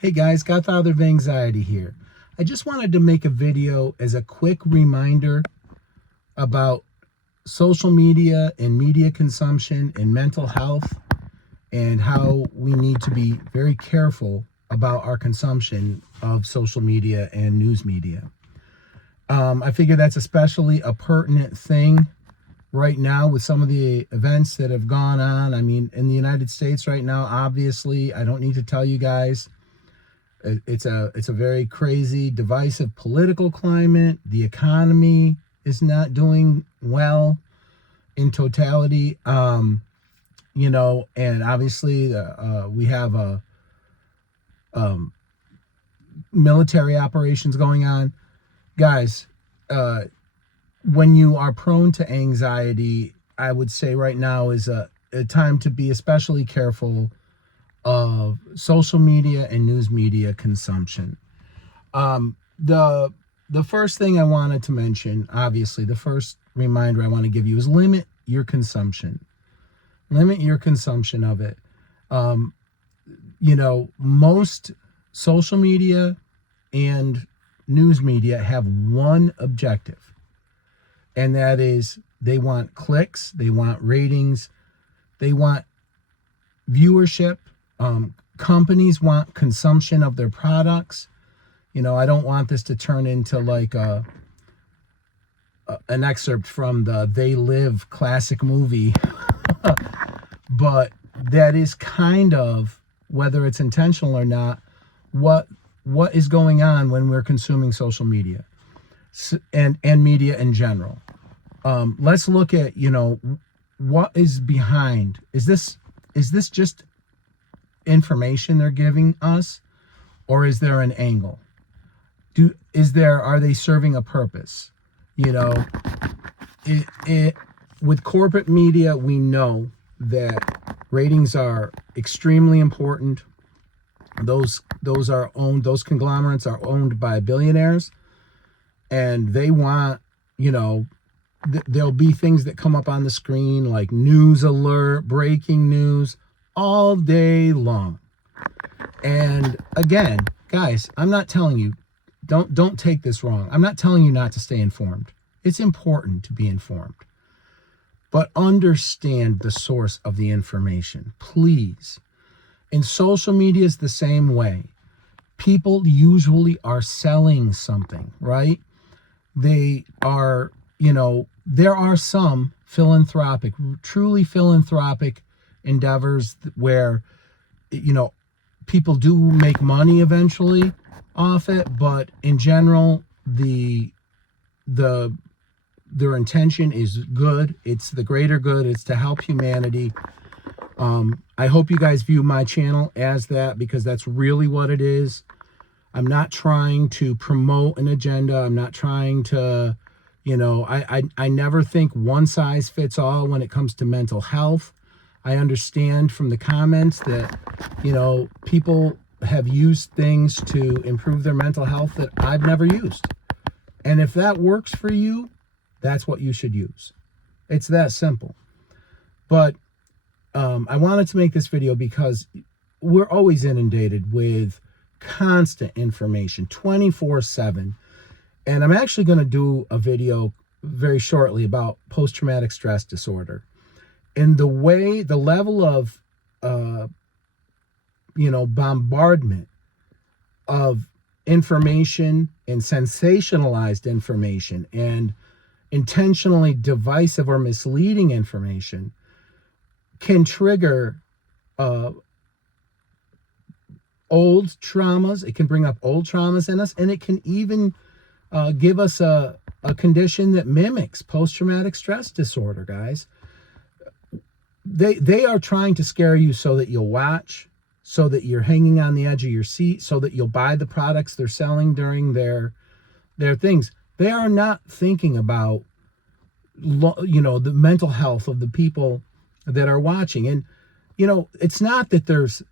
Hey guys, Godfather of Anxiety here. I just wanted to make a video as a quick reminder about social media and media consumption and mental health and how we need to be very careful about our consumption of social media and news media. I figure that's especially a pertinent thing right now with some of the events that have gone on. I mean, in the United States right now, obviously, I don't need to tell you guys, it's a very crazy, divisive political climate. The economy is not doing well in totality. And obviously we have military operations going on. Guys, when you are prone to anxiety, I would say right now is a time to be especially careful of social media and news media consumption. The first thing I wanted to mention, obviously, the first reminder I want to give you is limit your consumption. Limit your consumption of it. Most social media and news media have one objective, and that is they want clicks, they want ratings, they want viewership. Companies want consumption of their products. I don't want this to turn into like an excerpt from the They Live classic movie, but that is kind of, whether it's intentional or not, what is going on when we're consuming social media and media in general. Let's look at what is behind. Is this just information they're giving us, or is there an angle? Are they serving a purpose? With corporate media, we know that ratings are extremely important. Those conglomerates are owned by billionaires, and they want, there'll be things that come up on the screen like news alert, breaking news, all day long. And again, guys, I'm not telling you, don't take this wrong. I'm not telling you not to stay informed. It's important to be informed. But understand the source of the information, please. And social media is the same way. People usually are selling something, right? They are, there are some truly philanthropic endeavors where people do make money eventually off it, but in general their intention is good. It's the greater good. It's to help humanity. I hope you guys view my channel as that, because that's really what it is. I'm not trying to promote an agenda. I'm not trying to, I never think one size fits all when it comes to mental health. I understand from the comments that, people have used things to improve their mental health that I've never used. And if that works for you, that's what you should use. It's that simple. But I wanted to make this video because we're always inundated with constant information 24/7. And I'm actually going to do a video very shortly about post-traumatic stress disorder. And the level of, bombardment of information and sensationalized information and intentionally divisive or misleading information can trigger old traumas. It can bring up old traumas in us, and it can even give us a condition that mimics post-traumatic stress disorder, guys. They are trying to scare you so that you'll watch, so that you're hanging on the edge of your seat, so that you'll buy the products they're selling during their things. They are not thinking about, the mental health of the people that are watching. And, it's not that there's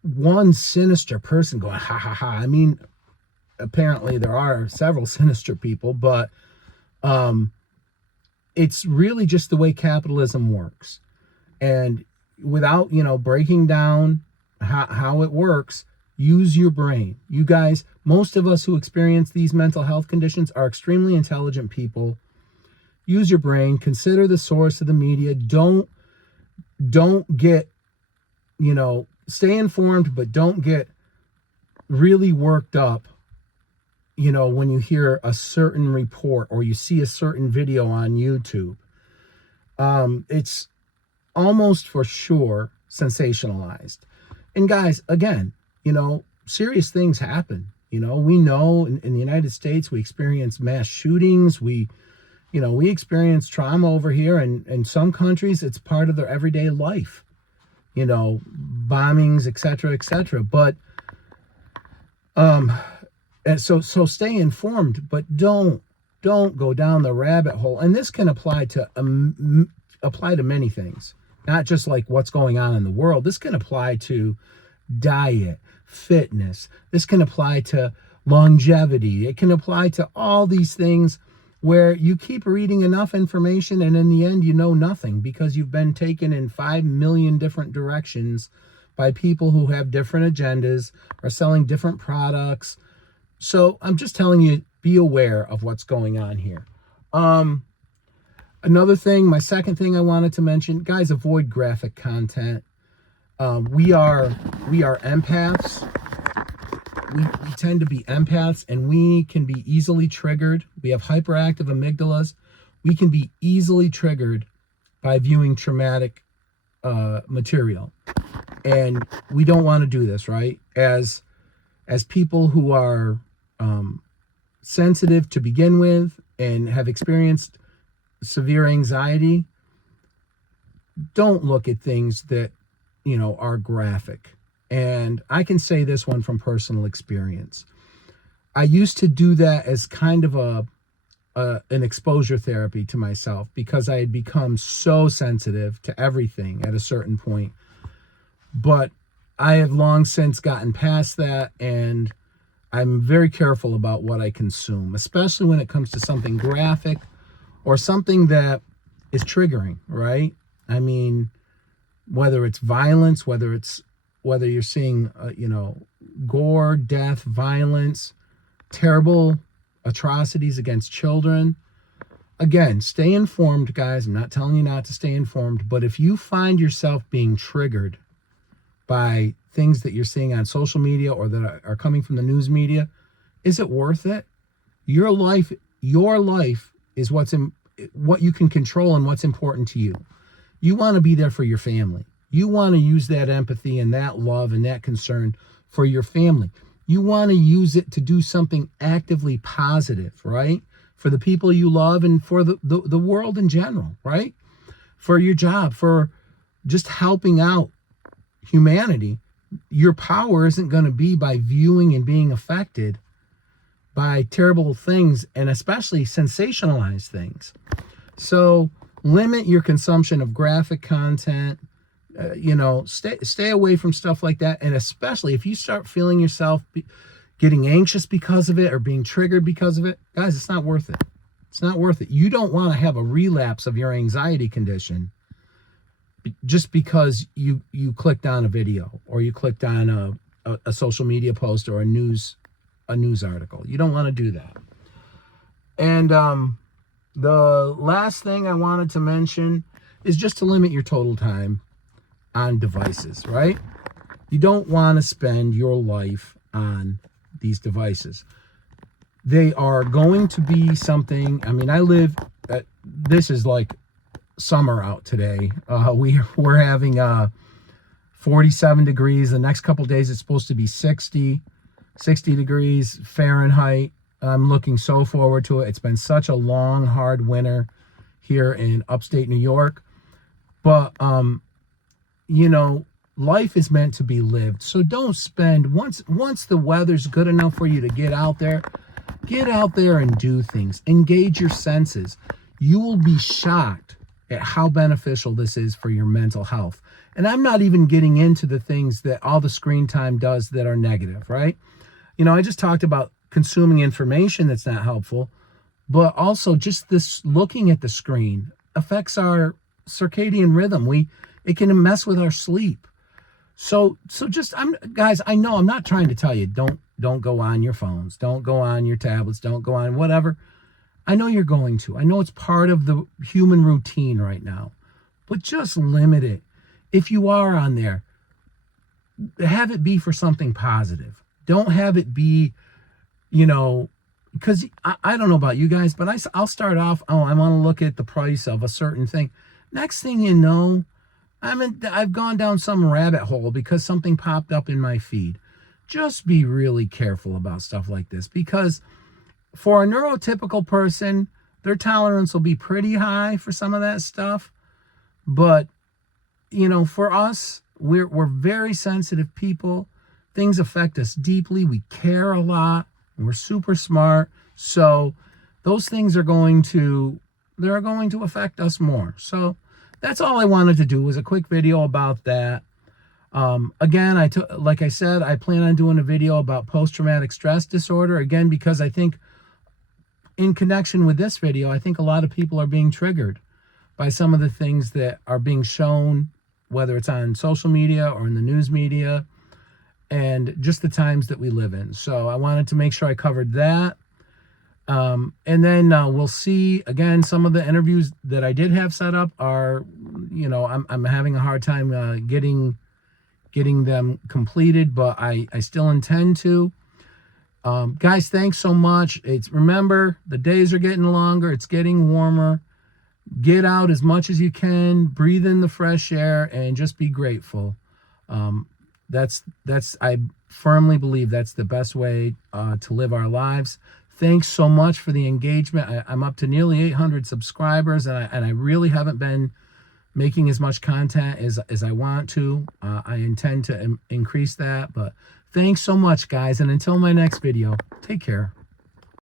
one sinister person going, ha, ha, ha. I mean, apparently there are several sinister people, but it's really just the way capitalism works. And without, breaking down how it works, Use your brain. You guys, most of us who experience these mental health conditions are extremely intelligent people. Use your brain. Consider the source of the media. Don't get, stay informed, but don't get really worked up, when you hear a certain report or you see a certain video on YouTube. It's almost for sure sensationalized. And guys, again, serious things happen. We know in the United States, we experience mass shootings. We experience trauma over here, and in some countries, it's part of their everyday life, bombings, etc. But, and so stay informed, but don't go down the rabbit hole. And this can apply to many things, not just like what's going on in the world. This can apply to diet, fitness. This can apply to longevity. It can apply to all these things where you keep reading enough information and in the end you know nothing because you've been taken in 5 million different directions by people who have different agendas, are selling different products. So I'm just telling you, be aware of what's going on here. Another thing, my second thing I wanted to mention, guys, avoid graphic content. We are empaths. We tend to be empaths, and we can be easily triggered. We have hyperactive amygdalas. We can be easily triggered by viewing traumatic material. And we don't want to do this, right? As people who are sensitive to begin with and have experienced severe anxiety, don't look at things that, are graphic. And I can say this one from personal experience. I used to do that as kind of an exposure therapy to myself because I had become so sensitive to everything at a certain point. But I have long since gotten past that, and I'm very careful about what I consume, especially when it comes to something graphic or something that is triggering, right? I mean, whether it's violence, whether you're seeing, gore, death, violence, terrible atrocities against children. Again, stay informed, guys. I'm not telling you not to stay informed, but if you find yourself being triggered by things that you're seeing on social media or that are coming from the news media, is it worth it? Your life is what you can control and what's important to you. You want to be there for your family. You want to use that empathy and that love and that concern for your family. You want to use it to do something actively positive, right? For the people you love and for the world in general, right? For your job, for just helping out humanity. Your power isn't going to be by viewing and being affected by terrible things, and especially sensationalized things. So limit your consumption of graphic content. Stay away from stuff like that. And especially if you start feeling yourself getting anxious because of it or being triggered because of it, guys, it's not worth it. It's not worth it. You don't want to have a relapse of your anxiety condition just because you clicked on a video or you clicked on a social media post or a news article. You don't want to do that. And the last thing I wanted to mention is just to limit your total time on devices, right? You don't want to spend your life on these devices. They are going to be something. I mean, this is like summer out today. We're having 47 degrees. The next couple days it's supposed to be 60 degrees Fahrenheit. I'm looking so forward to it. It's been such a long, hard winter here in upstate New York. But, life is meant to be lived. So don't spend, once the weather's good enough for you to get out there and do things. Engage your senses. You will be shocked at how beneficial this is for your mental health. And I'm not even getting into the things that all the screen time does that are negative, right? I just talked about consuming information that's not helpful, but also just this looking at the screen affects our circadian rhythm. It can mess with our sleep. So just, guys, I know I'm not trying to tell you don't go on your phones, don't go on your tablets, don't go on whatever. I know you're going to. I know it's part of the human routine right now, but just limit it. If you are on there, have it be for something positive. Don't have it be, because I don't know about you guys, but I'll start off, oh, I want to look at the price of a certain thing. Next thing you know, I've gone down some rabbit hole because something popped up in my feed. Just be really careful about stuff like this, because for a neurotypical person, their tolerance will be pretty high for some of that stuff. But, for us, we're very sensitive people. Things affect us deeply. We care a lot. And we're super smart. So those things are going to affect us more. So that's all I wanted to do, was a quick video about that. Again, like I said, I plan on doing a video about post-traumatic stress disorder, again, because I think in connection with this video, I think a lot of people are being triggered by some of the things that are being shown, whether it's on social media or in the news media, and just the times that we live in. So I wanted to make sure I covered that. And then we'll see, again, some of the interviews that I did have set up are, I'm having a hard time getting them completed, but I still intend to. Guys, thanks so much. Remember, the days are getting longer. It's getting warmer. Get out as much as you can. Breathe in the fresh air and just be grateful. I firmly believe that's the best way to live our lives. Thanks so much for the engagement. I'm up to nearly 800 subscribers, and I really haven't been making as much content as I want to. I intend to increase that, but thanks so much, guys. And until my next video, take care.